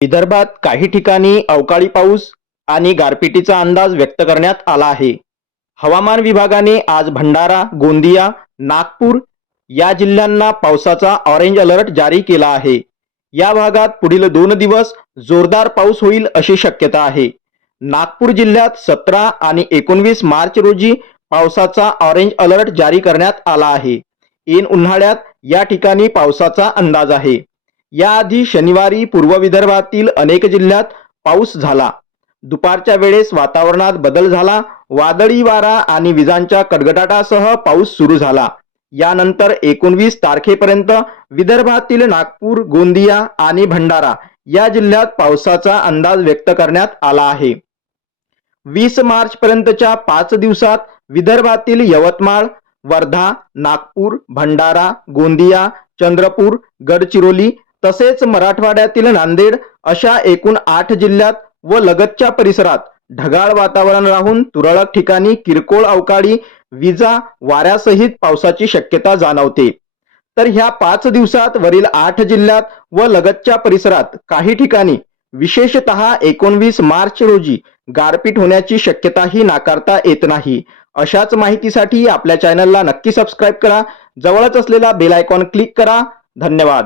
विदर्भात काही ठिकाणी अवकाळी पाऊस आणि गारपिटीचा अंदाज व्यक्त करण्यात आला आहे. हवामान विभागाने आज भंडारा गोंदिया नागपूर या जिल्ह्यांना पावसाचा ऑरेंज अलर्ट जारी केला आहे. या भागात पुढील दोन दिवस जोरदार पाऊस होईल अशी शक्यता आहे. नागपूर जिल्ह्यात सतरा आणि एकोणवीस मार्च रोजी पावसाचा ऑरेंज अलर्ट जारी करण्यात आला आहे. ऐन उन्हाळ्यात या ठिकाणी पावसाचा अंदाज आहे. याआधी शनिवारी पूर्व विदर्भातील अनेक जिल्ह्यात पाऊस झाला. दुपारच्या वेळेस वातावरणात बदल झाला. वादळी वारा आणि विजांच्या कडगडाटासह पाऊस सुरू झाला. यानंतर एकोणवीस तारखेपर्यंत विदर्भातील नागपूर गोंदिया आणि भंडारा या जिल्ह्यात पावसाचा अंदाज व्यक्त करण्यात आला आहे. वीस मार्च पर्यंतच्या पाच दिवसात विदर्भातील यवतमाळ वर्धा नागपूर भंडारा गोंदिया चंद्रपूर गडचिरोली तसेच मराठवाड्यातील नांदेड अशा एकूण आठ जिल्ह्यात व लगतच्या परिसरात ढगाळ वातावरण राहून तुरळक ठिकाणी किरकोळ अवकाळी विजा वाऱ्यासहित पावसाची शक्यता जाणवते. तर ह्या पाच दिवसात वरील आठ जिल्ह्यात व लगतच्या परिसरात काही ठिकाणी विशेषतः एकोणवीस मार्च रोजी गारपीट होण्याची शक्यताही नाकारता येत नाही. अशाच माहितीसाठी आपल्या चॅनलला नक्की सबस्क्राईब करा. जवळच असलेला बेल आयकॉन क्लिक करा. धन्यवाद.